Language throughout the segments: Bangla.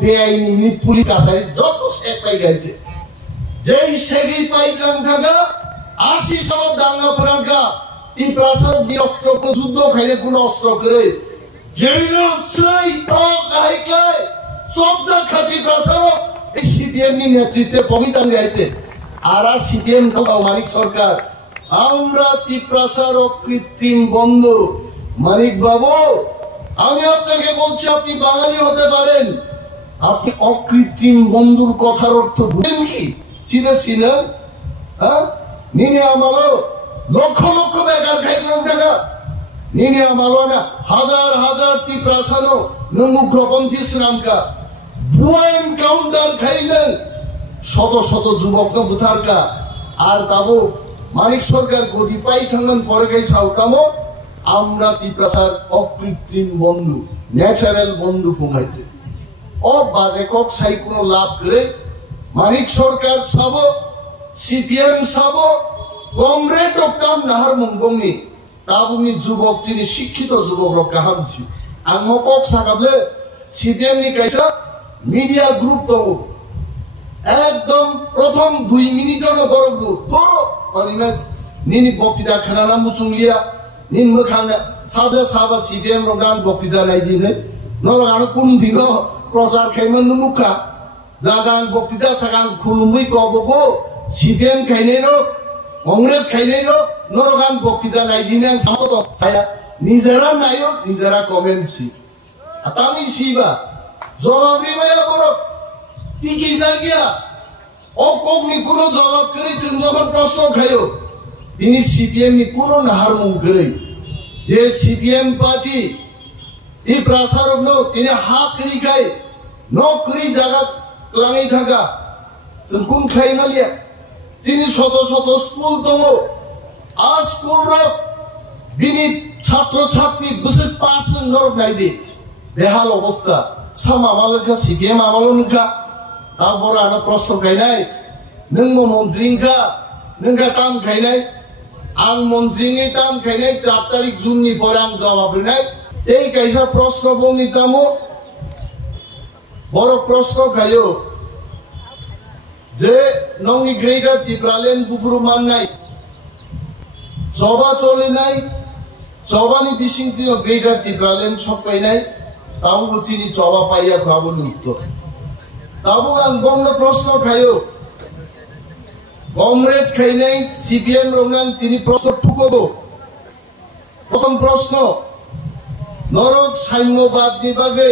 বেআইনি পুলিশ আসারি যত শেখ পাই গেছে যেই শেখই পাইলাম থাকা 80 সব দাঙ্গা প্রাঙ্গা ই প্রাসাদ অস্ত্র যুদ্ধ খাইলে কোন অস্ত্র করে যেই টক হাইকায় সব যা খাতি প্রাসাদ এই সিপিএম নেতৃত্বে অভিযান গাইছে আর সিপিএম মানিক সরকার আমরা ত্রিপ্রাসার অকৃত্রিম বন্ধু মানিক বাবু আমি আপনাকে বলছি আপনি বাঙালি হতে পারেন আপনি অকৃত্রিম বন্ধুর কথার অর্থ বুঝেন কি চিনেছিলেন হ্যাঁ নিনে আমালো লক্ষ লক্ষ বেকার খাইলাম টাকা নিনে আমালো না হাজার হাজার ত্রিপ্রাসানো নুগ্রপন্থী ইসলামকা ভুয়া এনকাউন্টার খাইলেন শত শত যুবক বুথারকা আর তাবো মানিক সরকার গদি পাই থাঙ্গন পরে গাই সাউতামো আমরা ত্রিপ্রাসার অকৃত্রিম বন্ধু ন্যাচারাল বন্ধু কমাইছে ও বাজে কক সাই কোনো লাভ করে মানিক সরকার সাব সিপিএম সাব কমরেড কাম নাহার মুঙ্গমনি তাবুনি যুবক যিনি শিক্ষিত যুবক কাহামছি আং কক সাকাবলে সিপিএম নি কাইসা মিডিয়া গ্রুপ তো একদম প্রথম 2 মিনিটের বড় গ্রুপ বড় অনিমে নিনি বক্তৃতা খানা মুচুংলিয়া নিন মখানা সাবে সাবা সিপিএম রগান বক্তৃতা নাই দিনে নরগান কোন দিন প্রচার খাইমান নুকা জাগান বক্তৃতা সাগান খুলুমুই কবগো সিপিএম খাইনেরো কংগ্রেস খাইনেরো নরগান বক্তৃতা নাই দিনে সামত ছায়া নিজেরা নাইও নিজেরা কমেন্টছি আতানি শিবা জবাবরি মায়া বড় টিকি জায়গা অকগ্নি কোনো জবাব করে যখন প্রশ্ন খাইও তিনি সিপিএম নি কোনো নাহার মুখ করে যে সিপিএম পার্টি এই প্রাসারক নো তিনি হাত রিখাই নকরি জায়গা লাগাই থাকা কোন খাই মালিয়া তিনি শত শত স্কুল দম আর স্কুল রক বিনি ছাত্র ছাত্রী বুঝে পাস নরক নাই দে বেহাল অবস্থা সাম আমালকা সিপিএম আমালনকা তারপর আনা প্রশ্ন খাইনাই নঙ্গ মন্ত্রীঙ্কা নঙ্গা কাম খাইনাই আং মন্ত্রীঙ্গে কাম খাইনাই 4 তারিখ জুন নি পরে আং জবাব নাই এই কাইসা প্রশ্ন বনিতামো বড় প্রশ্ন খাইও যে নঙ্গি গ্রেটার ত্রিপ্রালেন বুকুরু মান নাই সভা চলে নাই সবানি বিশিংতি গ্রেটার ত্রিপ্রালেন সব পাই নাই তাও চিনি জবা পাইয়া খাবনি উত্তর তাবো আং বন্ধ প্রশ্ন খাইও কমরেড খাই নাই সিপিএম রঙান তিনি প্রশ্ন ঠুকবো প্রথম প্রশ্ন নরক সাম্যবাদ বিভাগে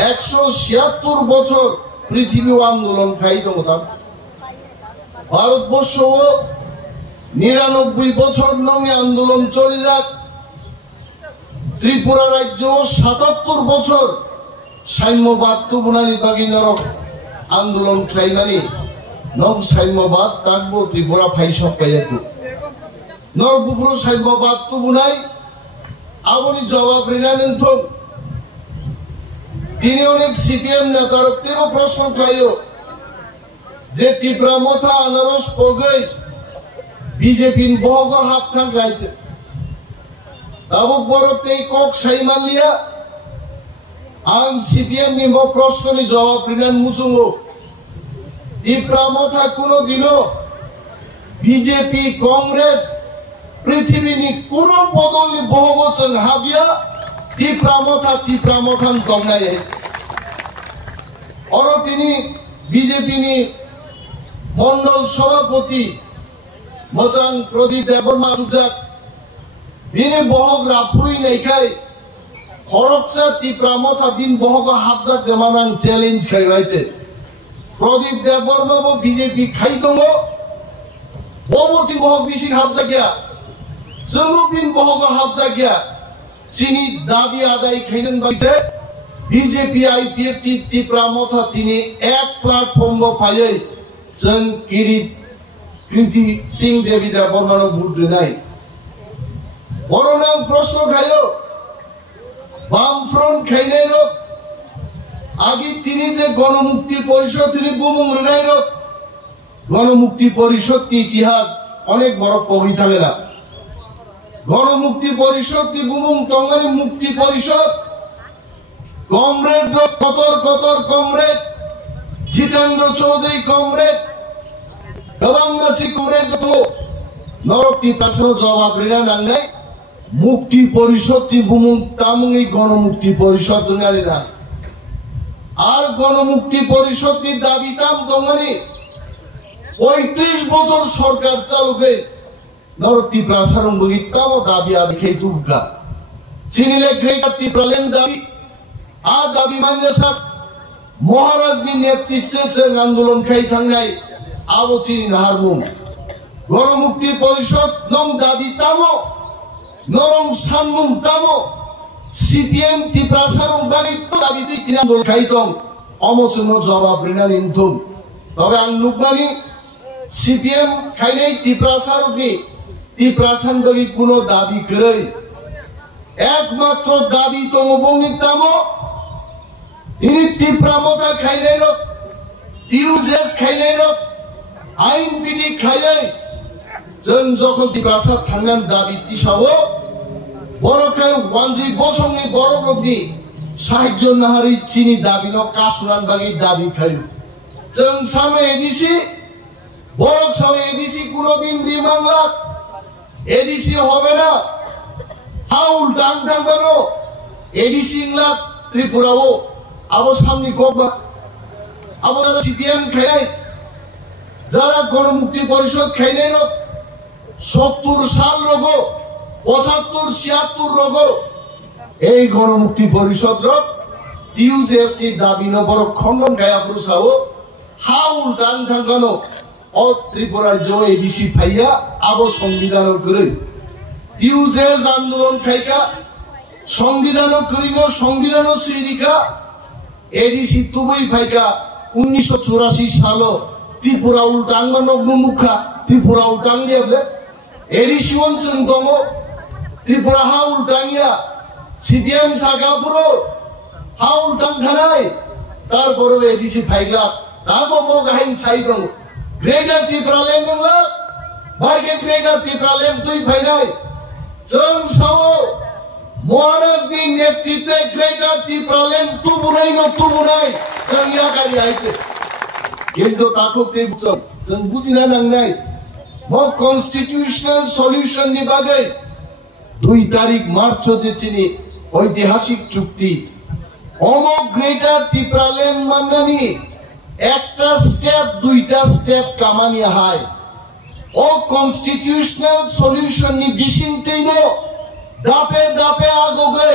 176 বছর পৃথিবী আন্দোলন খাই দমতাম ভারতবর্ষ 99 বছর নঙ্গে আন্দোলন চলে যাক ত্রিপুরা রাজ্য 77 বছর সাম্যবাদ তুবনানি বাগি নরক আন্দোলন খাইনানি নব সাম্যবাদ তাকবো ত্রিপুরা ফাইসব পাইয়াকু নরবুপুর সাম্যবাদ তুবনাই আপনি জবাব রিনানেন তো তিনি অনেক সিপিএম নেতার তেরো প্রশ্ন খাইও যে ত্রিপুরা মথা আনারস পগৈ বিজেপির বহগ হাত থাক গাইছে তাবক বড় তেই কক সাইমালিয়া আং সিপিএম নিম প্রশ্ন নি জবাব রিনান মুচুঙ্গো ত্রিপুরা মথা কোনো দিনও বিজেপি কংগ্রেস পৃথিবীনি কোন বদল বহবচন হাবিয়া ত্রিপ্রা মথান কমনাই অর তিনি বিজেপি নি মন্ডল সভাপতি মচাং প্রদীপ দেববর্মা সুজাক বিনে বহগ রাফুই নাইখাই খরকসা ত্রিপ্রা মথা বিন বহগ হাবজাক দেমানাং চ্যালেঞ্জ খাইবাইছে প্রদীপ দেববর্মা বিজেপি খাই দङ ববচি বহগ বিসি হাবজাকিয়া জমুবিন বহগ হাবজাকিয়া চিনি দাবি আদায় খাইলেন বাইছে বিজেপি আইপিএফ ত্রিপুরা মথা তিনি এক প্ল্যাটফর্ম পাইয়ে जों কৃতি সিং দেবী দেববর্মানো ভোট নাই বড় নাম প্রশ্ন খাইও বামফ্রন্ট খাইনাই রোগ আগে তিনি যে গণমুক্তি পরিষদ তিনি বুমুং রেনাই রোগ গণমুক্তি পরিষদ ইতিহাস অনেক বড় কবিতা মেলা গণমুক্তি পরিষদ বুমুং টঙ্গানি মুক্তি পরিষদ কমরেড কতর কতর কমরেড জিতেন্দ্র চৌধুরী কমরেড গবাংমাছি কমরেড নরকটি প্রাসন জবাব রিনা নাংনাই মুক্তি পরিষদ তিবুমুং তামুং এই গণমুক্তি পরিষদ নারী না আর গণমুক্তি পরিষদের দাবি তাম দমানি 35 বছর সরকার চালবে নরকটি প্রাসারং বগিতাম দাবি আদে দুর্গা চিনিলে গ্রেটার ত্রিপুরাল্যান্ড দাবি आ दाबी मान्यसाक महाराजनि नेतृत्वे आंदोलन खाई थांनाय आबोचिनि नाहारमुं गणमुक्ति परिषद नं दाबी तामो नरम सानमुं तामो सीपीएम टिप्रासारं बागै दाबी दै किना आंदोलन खाई दं अमोचनो जवाब रिनानि इंथुम तबे आं नुकमानि सीपीएम खाइनाय टिप्रासारनि टिप्रासान बागै कोनो दाबी गरै एकमात्र दाबी दङ बंनि तामो ini tipramota khailero tiujes khailero ain pidi khayai जों যখন টিপ্রাসা থাঙ্গান দাবি তিসাও বড়কাই ওয়ানজি বসংনি বড়গ্রবনি সাহায্য নাহারি চিনি দাবি ন কাসুরান বাগি দাবি খায়ু जों সামনে এডিসি বড়ক সামনে এডিসি কোনদিন বিমাংলা এডিসি হবে না হাউল ডাং ডাং বানো এডিসি ইংলা ত্রিপুরাও আবো সামনে কবা আবো যারা সিপিএম খাই যারা গণমুক্তি পরিষদ খাইলে 70 সাল রোগ 75 76 রোগ এই গণমুক্তি পরিষদ রোগ টিউজেসটি দাবি ন বড় খণ্ডন গায়া প্রসাও হাউল ডান থাঙ্গানো অ ত্রিপুরার জয় এডিসি ফাইয়া আবো সংবিধান করে টিউজেস আন্দোলন খাইকা সংবিধান করিন সংবিধান শ্রীরিকা এডিসি তুবই ফাইকা 1984 সাল ত্রিপুরা উল্টাঙ্গন মুখা ত্রিপুরা উল্টাঙ্গিয়াবলে এডিসি অঞ্চল দম ত্রিপুরা হা উল্টাঙ্গিয়া সিপিএম সাগাপুরো হা উল্টাংখানায় তারপরে এডিসি ফাইলা তারপর গাহিন সাই দম গ্রেটার ত্রিপুরাল্যান্ড দংলা ভাইকে গ্রেটার ত্রিপুরাল্যান্ড তুই ফাইনাই जों सावो महाराजनि नेतृत्वे ग्रेटार ত্রিপুরাল্যান্ড तुबुनाय जों यागारि आइते किन्तु ताको ते जों बुजिना नांनाय म कन्स्टिट्यूशनल सल्यूशन नि बागै 2 तारिख मार्च जे चिनि ऐतिहासिक चुक्ति अम ग्रेटार ত্রিপুরাল্যান্ড माननानि একটা স্টেপ দুইটা স্টেপ কামানি হায় ও কনস্টিটিউশনাল সলিউশন নি বিশিন্তেইনো দাপে দাপে আগোগে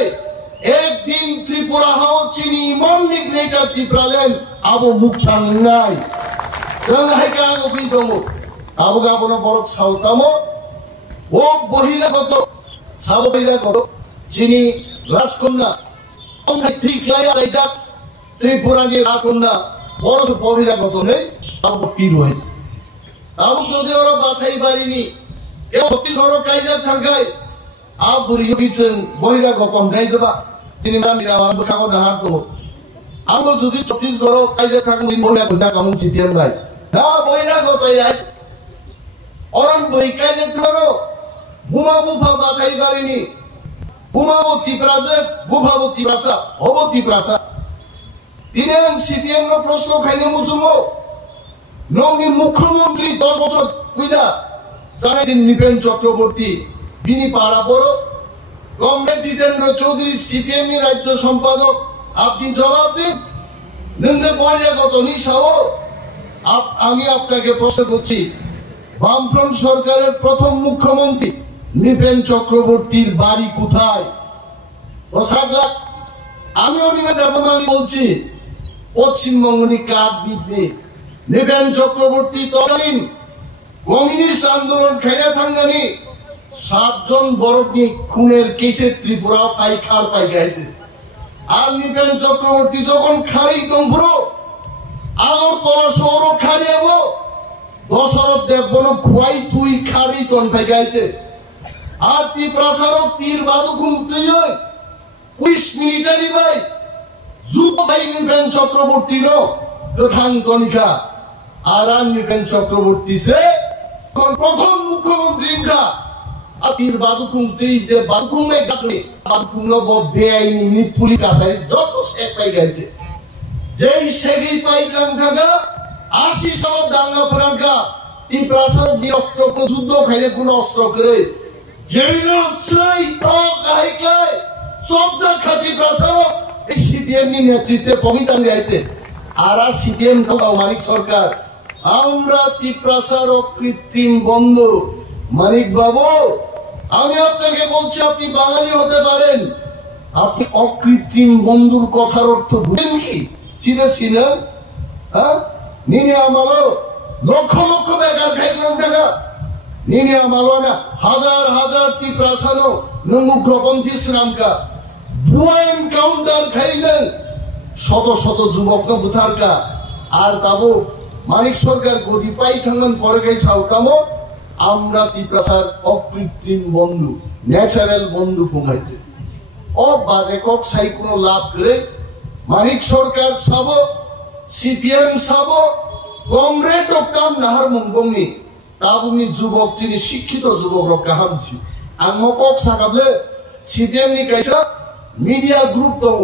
একদিন ত্রিপুরা হাও চিনি মন্নি গ্রেটার ত্রিপুরাল্যান্ড আবো মুক্তাং নাই जों हायका আগোবি দম আবো গাবনো বড়ক সাউতামো ও বহিরাগত সাবো বহিরাগত চিনি রাজকন্যা অন্ধাই ঠিক লায়া যাক ত্রিপুরানি রাজকন্যা বড় বহিরাগত নেই আবো পীর হয় আবু যদি ওরা বাসাই বাড়িনি কেউ ছত্তিশগড় কাইজার থাঙ্গায় আব বুড়ি গিয়েছেন বহিরাগত গাই দেবা চিনি নামিরা আবু খাও না হাত দেবো আবু যদি ছত্তিশগড় কাইজার থাকুন বহিরাগত কামুন সিপিএম ভাই না বহিরাগত আই অরণ বই কাইজার থাকো বুমা বুফা বাসাই বাড়িনি বুমাবো ত্রিপুরাজে বুফাবো ত্রিপ্রাসা হবো ত্রিপ্রাসা তিনি সিপিএম নো প্রশ্ন খাইনে মুসুমো নংনি মুখ্যমন্ত্রী 10 বছর কইলা জানাইছেন নিপেন চক্রবর্তী বিনি পাড়া বড় কমরেড জিতেন্দ্র চৌধুরী সিপিএম এর রাজ্য সম্পাদক আপনি জবাব দিন নন্দে বহিরাগত নিশাও আমি আপনাকে প্রশ্ন করছি বামফ্রন্ট সরকারের প্রথম মুখ্যমন্ত্রী নিপেন চক্রবর্তীর বাড়ি কোথায় ও সাগলা আমি অনিমেষ দেবমালী বলছি পশ্চিমবঙ্গনি কার দ্বীপে নিপেন চক্রবর্তী তদানীন কমিউনিস্ট আন্দোলন খাইয়া থাঙ্গানি 7 জন বড়নি খুনের কেসে ত্রিপুরা পাইখার পাই গেছে আর নিপেন চক্রবর্তী যখন খাড়ি দম্ভ্র আগরতলা শহর খাড়িয়াব দশরথ দেববন খুয়াই তুই খাড়ি তন পাই গেছে আর ত্রিপ্রাসারক তীর বাদু ঘুমতে হয় 20 মিলিটারি ভাই যুদ্ধ ভাই নিপেন চক্রবর্তীর প্রধান কনিকা আর নিপেন চক্রবর্তী সে প্রথম মুখ্যমন্ত্রী আতির বাদুকুং তেই যে বাদুকুং নাই কাটলে বাদুকুং ব বেআইনি পুলিশ আসায় যত শেখ পাই গেছে যেই শেখই পাইলাম থাকা 80 সব দাঙ্গা প্রাঙ্গা ই প্রাসাদ দি অস্ত্র যুদ্ধ খাইলে কোন অস্ত্র করে যেই সেই টক আইকায় সব জায়গায় প্রাসাদ এই সিপিএম নেতৃত্বে পবিতান গাইছে আর সিপিএম মানিক সরকার আমরা ত্রিপ্রাসার অকৃত্রিম বন্ধু মানিক বাবু আমি আপনাকে বলছি আপনি বাঙালি হতে পারেন আপনি অকৃত্রিম বন্ধুর কথার অর্থ বুঝেন কি চিনেছিলেন হ্যাঁ নিনে আমালো লক্ষ লক্ষ বেকার খাইলাম টাকা নিনে আমালো না হাজার হাজার ত্রিপ্রাসানো নমুগ্রপন্থী শ্রীরামকা ভুয়া এনকাউন্টার খাইলেন শত শত যুবক না বুথারকা আর তাবো মানিক সরকার গদি পাই থাঙ্গন পরে গাই সাউতামো আমরা ত্রিপ্রাসার অকৃত্রিম বন্ধু ন্যাচারাল বন্ধু কমাইতে ও বাজে কক সাই কোনো লাভ করে মানিক সরকার সাব সিপিএম সাব কমরেড কাম নাহার মুঙ্গমনি তাবুনি যুবক যিনি শিক্ষিত যুবক কাহামছি আং কক সাকাবলে সিপিএম নি কাইসা মিডিয়া গ্রুপ দব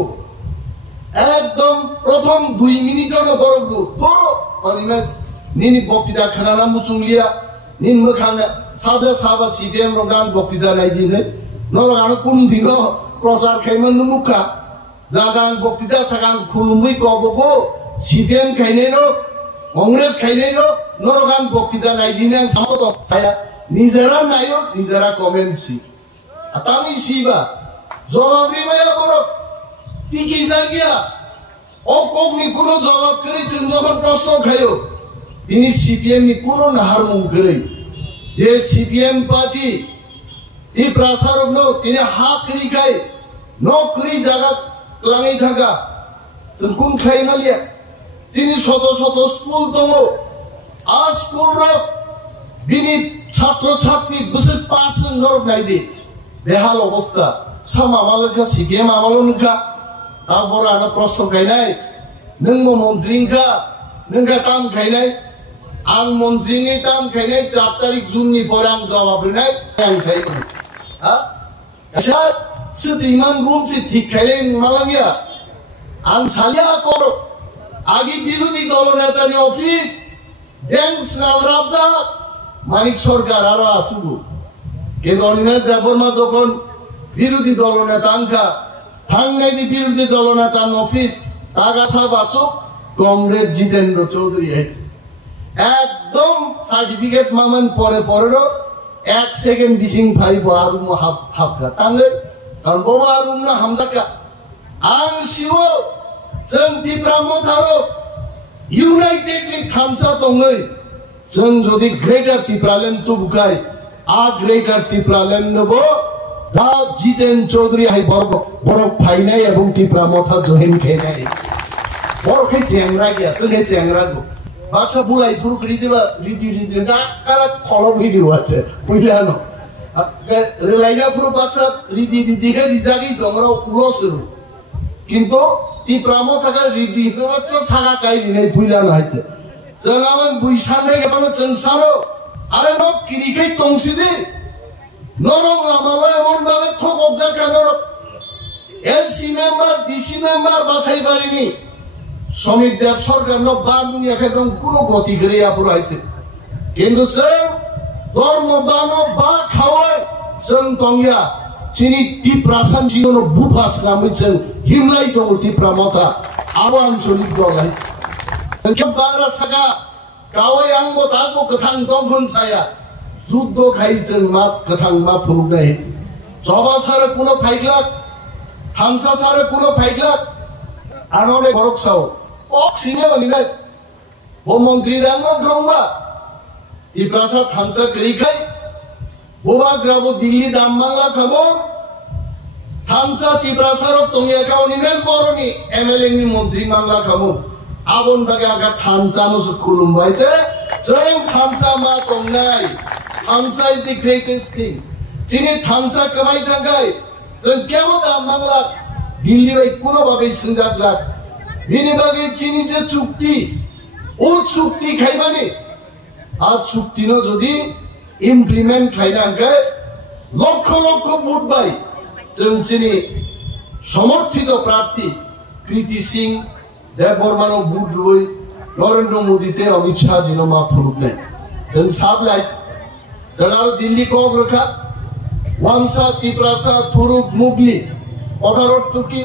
একদম প্রথম 2 মিনিটের বড় গ্রুপ বড় অনিমা নিনি বক্তৃতা খানা মুচুংলিয়া নিন মখানা সাবে সাবা সিপিএম রগান বক্তৃতা নাই দিনে নরগান কোন দিন প্রচার খাইমান মুখা জাগান বক্তৃতা সাগান খুলুমই কবকো সিপিএম খাইনেরো কংগ্রেস খাইনেরো নরগান বক্তৃতা নাই দিনে সামত ছায়া নিজেরা নাইও নিজেরা কমেন্টসি আতামি শিবা জবাবরি মায়া বড় টিকি জাগিয়া অকগ্নি কোনো জবাব করে যখন প্রশ্ন খাইও তিনি সিপিএম নি কোনো নাহার মুখ করে যে সিপিএম পার্টি এই প্রাসারক নো তিনি হাত রিখাই নকরি জায়গা লাঙাই থাকা কোন খাই মালিয়া তিনি শত শত স্কুল দম আর স্কুল রক বিনি ছাত্র ছাত্রী বসে পাস নরক নাই দে বেহাল অবস্থা সাম আমালকা সিপিএম আমালনকা তারপর আনা প্রশ্ন খাইনাই নঙ্গ মন্ত্রীঙ্কা নঙ্গা তাম খাইনাই আং মন্ত্রীঙ্গে তাম খাইনাই 4 তারিখ জুন নি পরে আং জবাব নাই আং চাই হ্যাঁ আচ্ছা সুদিমান রুম সে ঠিক খাইলে মালাঙ্গিয়া আং সালিয়া করো আগে বিরোধী দল নেতানি অফিস ব্যাংক নাম রাজা মানিক সরকার আরো আসুগু কিন্তু অনিমেষ দেববর্মা যখন বিরোধী দল নেতাঙ্কা থাঙ্গাইদি বিরোধী দল নেতার অফিস টাকা সব আছো কমরেড জিতেন্দ্র চৌধুরী হয়েছে একদম সার্টিফিকেট মামান পরে পরেরও 1 সেকেন্ড ডিসিং ফাইভ আরুম হাফকা তাঙ্গে কারণ বাবা আরুম না হামজাকা আং শিব जों ত্রিপ্রামো থারো ইউনাইটেডলি থামসা দङै जों যদি গ্রেটার ত্রিপ্রালেন্ড তুবুকাই আ গ্রেটার ত্রিপ্রালেন্ড নব দা জিতেন চৌধুরী হাই বড় ফাইনাই এবং ত্রিপ্রামো থা জহিন খেনাই বড় खे চেংরা গিয়া जों চেংরা গো বাসা বুলাই ফুরু রিদিবা রিদি না কারা খলো ভিডিও আছে বুঝলানো রেলাইনা পুরো বাসা রিদি কে রিজাগি দমরা উলসরু কিন্তু ত্রিপ্রামো থাকা রিদি হচ্ছে সাগা কাইরি নাই বুইলা নাইতে जों आमन बुइसाने गेबानो जों सारो आरो न किरिखै तंसिदि नरम आमाला एमन भाबे थकक जाका नरम एलसी मेम्बार डिसि मेम्बार बाछाइ बारिनि समित देव सरकार न बानुनिया खेदम कोनो गति गैया पुराइते किन्तु जों धर्म बानो बा खावाय जों तंगिया चिनि त्रिप्रासान जिनो बुफास नामै जों हिमलाइ दङ त्रिप्रामथा आबो आन्चलिक दलाय जों बाग्रा सागा गावै आंबो दाबो गोथां दंफोन साया जुद्ध खाइ जों मा गोथां मा फुरुगनाय हेति जबा सारे कोनो फाइग्लाक थामसा सारे कोनो फाइग्लाक आनले बरकसाव ওক সিনে বনিলাই ও মন্ত্রী দাঙ্গ গ্রংবা ত্রিপ্রাসাদ থামসা করিখাই বোবা গ্রাব দিল্লি দাম বাংলা খাবো থামসা ত্রিপ্রাসাদ তমিয়া খাও নিমেশ বরনি এমএলএ নি মন্ত্রী বাংলা খাবো আবন বাগে আগা থামসা নো খুলুম বাইছে जों থামসা মা তংনাই থামসা ইজ দি গ্রেটেস্ট থিং চিনি থামসা কামাই থাকাই जों কেবো দাম বাংলা দিল্লি বাই কোনো ভাবে সিনজাবলা বিনিবাগে চিনি যে চুক্তি ও চুক্তি খাইবানি আর চুক্তি ন যদি implement খাইনাঙ্গে lakh lakh vote by जों চিনি সমর্থিত প্রার্থী কৃতি সিং দেববর্মানো ভোট রই নরেন্দ্র মোদীতে অমিত শাহ জিনোমা ফুরুকনে जों সাবলাই জাগার দিল্লি কগ্রখা ওয়ানসা তিপ্রাসা থুরুক মুগলি অর্থ কি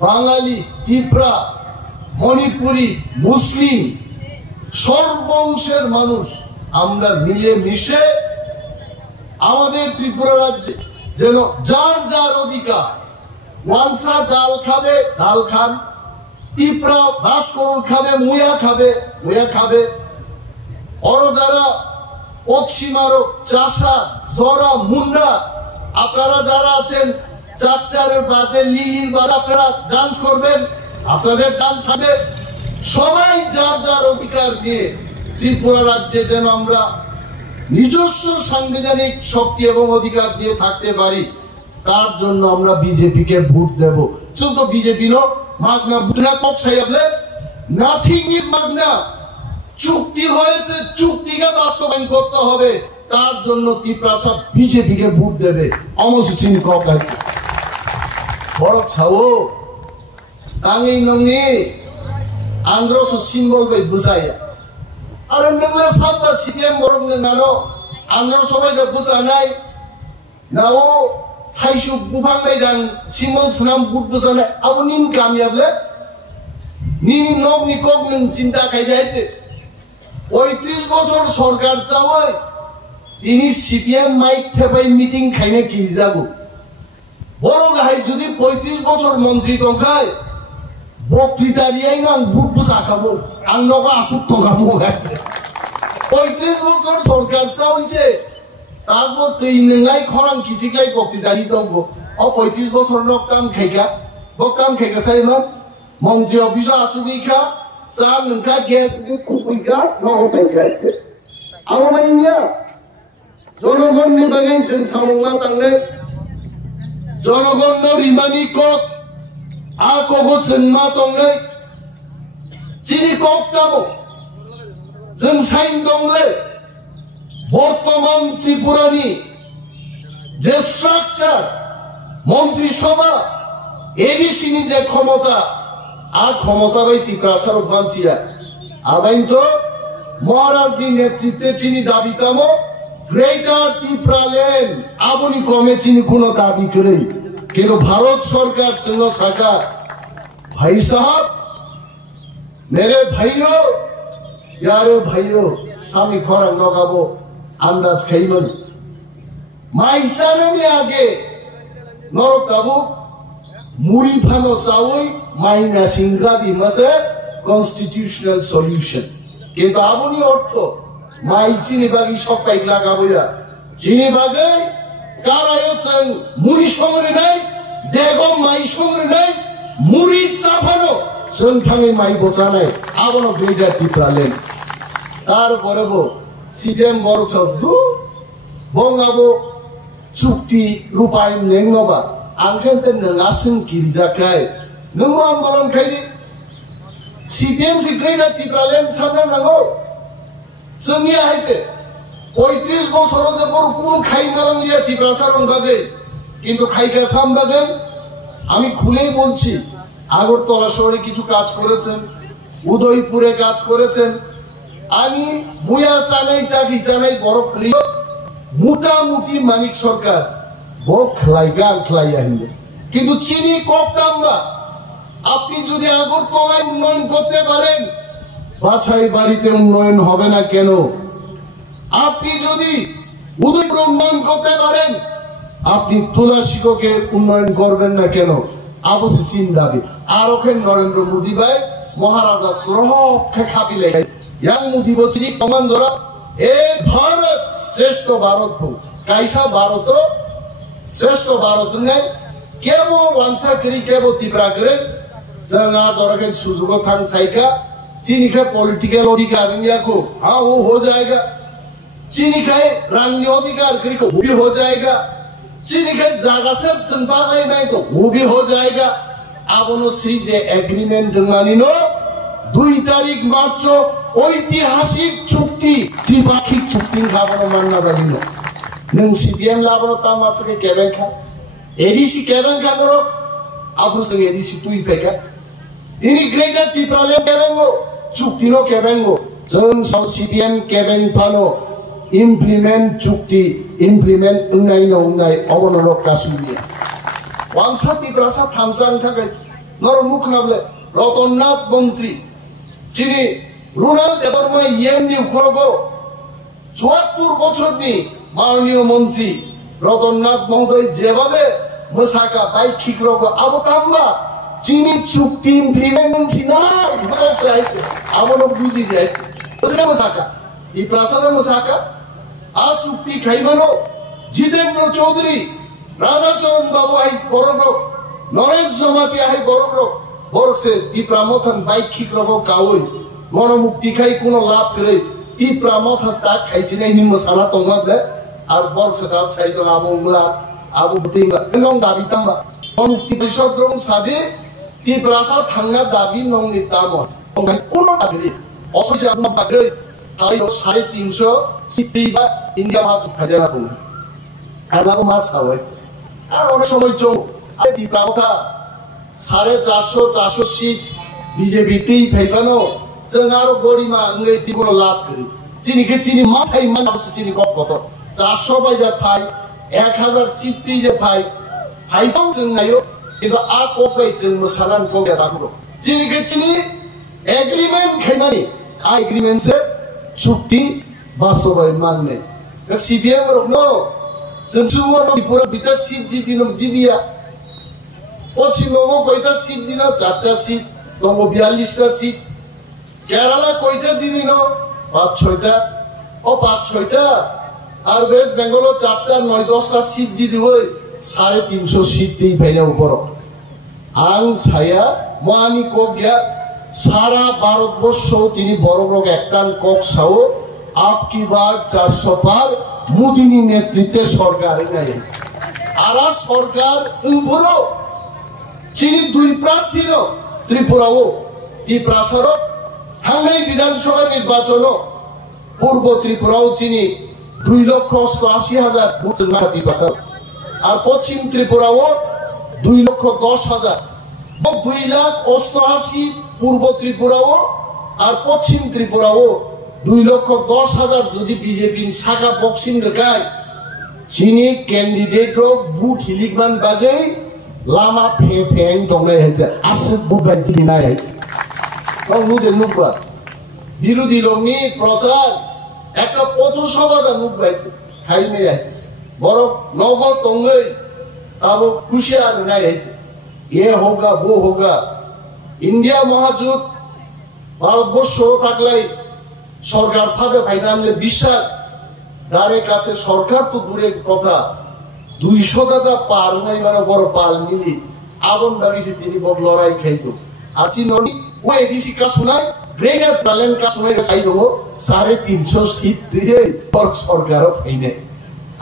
বাঙালি তিপ্রা মণিপুরি মুসলিম সর্বংশের মানুষ আমরা মিলে মিশে আমাদের ত্রিপুরা রাজ্যে যেন যার যার অধিকার ওয়ানসা ডাল খাবে ডাল খান তিপ্রা ভাস্কর খাবে মুয়া খাবে অর যারা পশ্চিমারো চাষা জরা মুন্ডা আপনারা যারা আছেন চাকচারের বাজে লিলির বাজে আপনারা ডান্স করবেন আপনাদের ডান্স হবে সবাই যার যার অধিকার নিয়ে ত্রিপুরা রাজ্যে যেন আমরা নিজস্ব সাংবিধানিক শক্তি এবং অধিকার নিয়ে থাকতে পারি তার জন্য আমরা বিজেপি কে ভোট দেব কিন্তু বিজেপি নো মাগনা বুনা কক সাইবলে নাথিং ইজ মাগনা চুক্তি হয়েছে চুক্তিকে বাস্তবায়ন করতে হবে তার জন্য ত্রিপ্রাসা বিজেপি কে ভোট দেবে অমসিচিন কক আছে বড় ছাও তাঙ্গি নংনি আন্দ্রস সিম্বল বে বুঝায়া আরে নংলে সাববা সিপিএম বরং নানো আন্দ্র সবাই দে বুঝানাই নাও থাইসু বুফাংনাই দাং সিম্বল সুনাম বুট বুঝানাই আবু নিন কামিয়াবলে নিন নক নিকক নং চিন্তা খাই যাইতে 35 বছর সরকার চাওয়ায় তিনি সিপিএম মাইক থেপাই মিটিং খাইনে কি যাবো বড় গাই যদি 35 বছর মন্ত্রী তংখায় বক্তৃতা দিয়াই না বুট বুঝা খাবো আং নকা আসুক তংখাবো গাইতে 35 বছর সরকার চাওইছে তারপর তুই নঙ্গাই খরাং কিসিকলাই বক্তৃতা দি দংবো 35 বছর নকতাম খাইকা সাইমান মন্ত্রী অফিস আসুগিখা सा नंखा गैस दिन कुपिका नगो गाइते आमाइनिया जनगण नि बागै जों सामंगा तांने जनगण नो रिमानि कक आ कगो जोंमा दंलै चिनि कक दाबो जों साइन दंलै बर्तमान त्रिपुरानि जे स्ट्राक्चार मन्त्रि सभा एबिसि नि जे क्षमता আর ক্ষমতা বাই ত্রিপ্রাসার বাঞ্চিয়া আবাইন তো মহারাজনি নেতৃত্বে চিনি দাবিতামো গ্রেটার ত্রিপুরাল্যান্ড আবনি কমে চিনি কোনো দাবি করে কিন্তু ভারত সরকার চন্দ্র শাখা ভাই সাহেব মেরে ভাইও यारे भाइयों স্বামী খরাং লগাবো আন্দাজ খাইবেন মাইসানি আগে নরক তাবু মুড়ি ফানো চাউই মাইনা সিংরাদি মাসে কনস্টিটিউশনাল সলিউশন কিন্তু আপনি অর্থ মাই চিনি বাগি সব পাইক লাগাবইয়া চিনি বাগে কারায়সং মুড়ি সংরে নাই দেগম মাই সংরে নাই মুড়ি চাফানো সন্থামে মাই বসানাই আবনো গ্রেটার ত্রিপুরাল্যান্ড তারপরে সিপিএম বড় শব্দ বঙ্গাবো চুক্তি রূপায়ণ নেংনবা आंखेंते नंगासिं किरिजाखाय नंगो आंदोलन खायदि सीपीएम से ग्रेटार त्रिपुराल्যান্ড सानना नांगौ जोंनि हायचे 35 বছর যে বড় কোন খাই মালাঙ্গিয়া ত্রিপুরাসার বাগে কিন্তু খাইকা সাম বাগে আমি খুলেই বলছি আগরতলা শহরে কিছু কাজ করেছেন উদয়পুরে কাজ করেছেন আমি মুয়া চানাই চাকি চানাই বড় ক্রিয় মোটামুটি মানিক সরকার কিন্তু চিনি কম না আপনি যদি আগরতলায় উন্নয়ন করতে পারেন বাছাই বাড়িতে উন্নয়ন হবে না কেন আপনি যদি উদয়পুর উন্নয়ন করতে পারেন আপনি তুলাশিকে উন্নয়ন করবেন না কেন অবশ্যই চীন দাবি আর ওখানে নরেন্দ্র মোদী ভাই মহারাজা সুরক্ষা খাবিলে ইয়াং মোদী বলছি কমান জরা এ ভারত শ্রেষ্ঠ ভারত কাইসা ভারত श्रेष्ठ भारत ने केवल वांसा करी केवल तिब्रा करे जंगा जोरके सुजुगो थांग साइका चीनी के पॉलिटिकल अधिकार को हाँ वो हो जाएगा चीनी के रंग अधिकार करी को वो भी हो जाएगा चीनी के जागा से चंपा गई नहीं तो वो भी हो जाएगा अब उन्होंने सी जे एग्रीमेंट मानी नो 2 तारीख मार्च ऐतिहासिक चुक्ति त्रिपाक्षिक चुक्ति खाबनो मानना बाली नो नों CPM लाबो तामासके केबेंखा एडीसी केबेंखा करो आबु संग एडीसी तुई फेका ini greda tiprale kebengo cuktino kebengo जों साउ CPM केबें फानो implement cukti implement ungai no ungai omono kasunia wangsa tiprasa thamsan thakai nor mukhnable রতননাথ মন্ত্রী যিনি রুরাল ডেভেলপমেন্ট ইএমডি খলগো ৭৪ বছরনি মাননীয় মন্ত্রী রতননাথ মহোদয় যেভাবে মসাকা বাই খিকরগো আবতাম্বা চিনি চুক্তি ইমপ্লিমেন্ট সিনাই বলছাই আমনো বুঝি যায় ওসকা মসাকা এই প্রাসাদা মসাকা আ চুক্তি খাইমানো জিতেন্দ্র চৌধুরী রাধাচরণ বাবু আই বড়গো নরেশ জমাতি আই বড়গো বরসে দীপ্রামথন বাইক খিকরগো কাউই গণমুক্তি খাই কোনো লাভ করে দীপ্রামথ হাস্তা খাইছিনাই নিম মশালা তংলাবলে আর বরসে দাব সাইতো আবুংলা আবু তিংলা নং দাবি তাম্বা গণমুক্তি পরিষদ রং সাদে দীপ্রাসা থাঙ্গা দাবি নং নিতাম কোনো দাবি অসুবিধা না পারে তাই ৩৫০ সিটি বা ইন্ডিয়া মাছ খাজা না বুঝ আর লাগো মাছ খাওয়াই আর অনেক সময় চো আরে দীপ্রামথা 450 সিট বিজেপি তেই ফাইবানো जों आरो गरिमा ओंगै तिबो लाभ करि चिनिके चिनि माथाय मानावस चिनि गपत 400 बायजा फाइ 1000 सिट जे फाइ फाइदं जों नायो किन्तु आ कोपै जों मोसानान कोया राखो चिनिके चिनि एग्रीमेंट खाइनानि आ एग्रीमेंट से चुक्ति बास्तबाय मानने सीपीएम रखनो जों सुमनो बिपुर beta seat जिदिया Paschim Banga कयटा seat दिनो 4टा सिट दंग 42टा सिट केरला কয়টা জিনি নো 5-6টা ও 5-6টা আর ওয়েস্ট বেঙ্গল 4টা 9-10টা সিট জিদি হই 350 সিট দেই ভাইনা উপর আং ছায়া মানি কোগিয়া সারা ভারতবর্ষ তিনি বড় বড় একটান কক সাও আপকি বার 400 পার মোদিনী নেতৃত্বে সরকার নাই আরা সরকার উপরো চিনি দুই প্রার্থী নো ত্রিপুরাও এই প্রাসাদ থাঙ্গাই বিধানসভা নির্বাচন পূর্ব ত্রিপুরাও চিনি 2,88,000 ভোট নাতি পাসার আর পশ্চিম ত্রিপুরাও 2,10,000 2,88,000 পূর্ব ত্রিপুরাও আর পশ্চিম ত্রিপুরাও 2,10,000 যদি বিজেপি শাখা বক্সিং রেখায় চিনি ক্যান্ডিডেট বুট হিলিকমান বাগে লামা ফে ফেং দংলাই হয়েছে আসে বুট বাজি নাই হয়েছে বিরোধী রঙি প্রচার একটা পথসভাটা মুখ বাইছে খাইমে আছে বড় নগ তঙ্গই তাবো খুশি আর নাই আছে এ হোগা वो होगा ইন্ডিয়া মহাজোট ভারতবর্ষ থাকলাই সরকার ফাঁদে ফাইনালে বিশ্বাস দাঁড়ে কাছে সরকার তো দূরের কথা 200 টাকা পার নাই মানে বড় পাল মিলি আগুন লাগিয়েছে তিনি বড় লড়াই খাইতো আছি ননি वो एडीसी का सुनाई ग्रेटर प्लान का सुनाई का साइड हो 350 सीट दिए और सरकार फाइने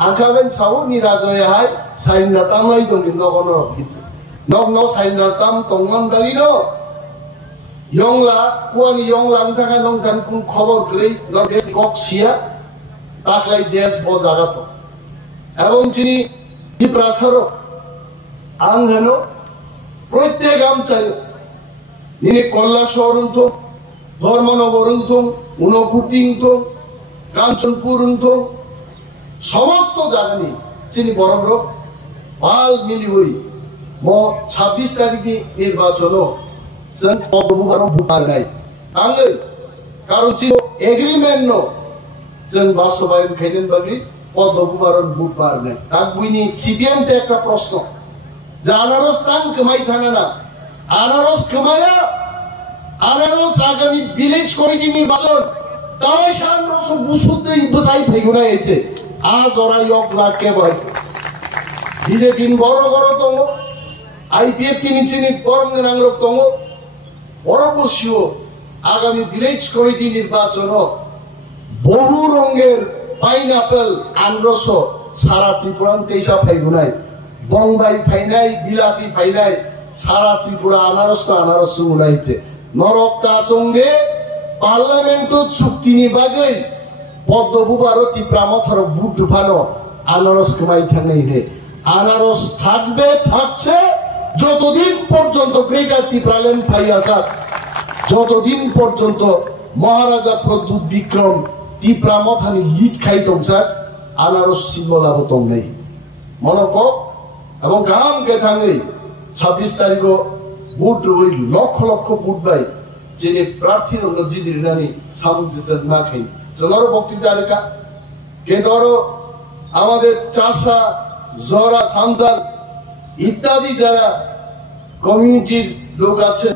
आखाबेन सावो निराजय हाय साइन राताम लाई दं नगनो नग न साइन राताम तंगन दागिनो यंगला कुआनि यंगला थाका नंग दान कुन खबर ग्रै लदेस कक्सिया ताखलाई देश बजागा तो এবং যিনি এই প্রাসাদ আং হেনো প্রত্যেক আম চাই নিনে কল্লা শহরুন্থ ধর্মনগরুন্থ উনকুটিংথ কাঞ্চনপুরুন্থ সমস্ত জায়গানি চিনি বড় পাল মিলি হই ম 26 তারিখে নির্বাচন जों পদবুবারো বুপার নাই আঙ্গে কারণ ছিল এগ্রিমেন্ট নো जों বাস্তবায়ন খাইলেন বাগি পদবুবারো বুপার নাই তাক বুইনি সিপিএম তে একটা প্রশ্ন জানারস তাং কমাই থানা না আনারস কমায়া আনারস আগামী ভিলেজ কমিটি নির্বাচন তাই সামনে বুসুতে বসাই ফেগুনা হয়েছে আজ ওরা ইয়ক লাখকে বয় বিজেপি বড় বড় তঙ্গ আইপিএফ কি নিচে গরম নাংরক তঙ্গ বড় বসিও আগামী ভিলেজ কমিটি নির্বাচন বহু রঙের পাইনাপেল আনারস সারা ত্রিপুরান তেইশা ফাইগুনাই বংবাই ফাইনাই বিলাতি ফাইনাই সারা ত্রিপুরা আনারস তো আনারস উনাইতে নরকটা সঙ্গে পার্লামেন্ট চুক্তি নিবাগে পদ্মবুবার ত্রিপুরা মথার বুট ঢুকানো আনারস কমাই ঠান্ডাই রে আনারস থাকবে থাকছে যতদিন পর্যন্ত গ্রেটার ত্রিপুরাল্যান্ড ফাই আসার যতদিন পর্যন্ত মহারাজা প্রদ্যুৎ বিক্রম ত্রিপুরা মথানি লিড খাইতম স্যার আনারস সিম্বলাবতম নেই মনক এবং গাম গেথাঙ্গি 26 তারিখ বুট ওই লক্ষ লক্ষ বুট বাই যে প্রার্থীর জিদিরানি সামুজের না খাই জনারো বক্তৃতা রেখা কে ধরো আমাদের চাষা জরা সান্তাল ইত্যাদি যারা কমিউনিটির লোক আছেন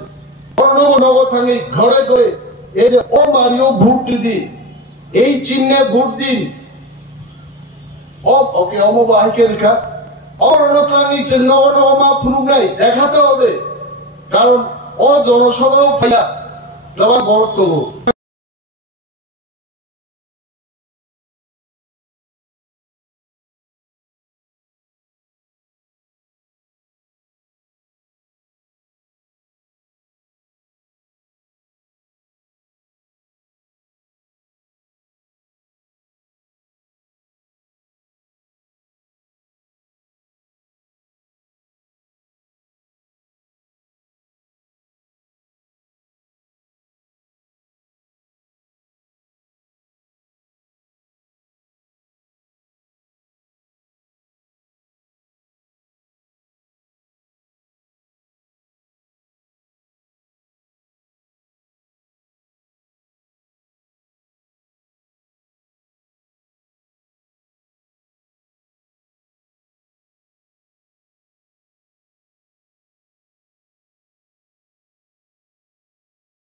নগর থাঙ্গি ঘরে ঘরে এই যে ও মারিও ভোট দিদি এই চিহ্নে ভোট দিন ওকে অমবাহিকে রেখা অরণতাঙ্গি নব নব মা ফুনুক নাই দেখাতে হবে কারণ ও জনসভাও ফাইয়া তোমার বড়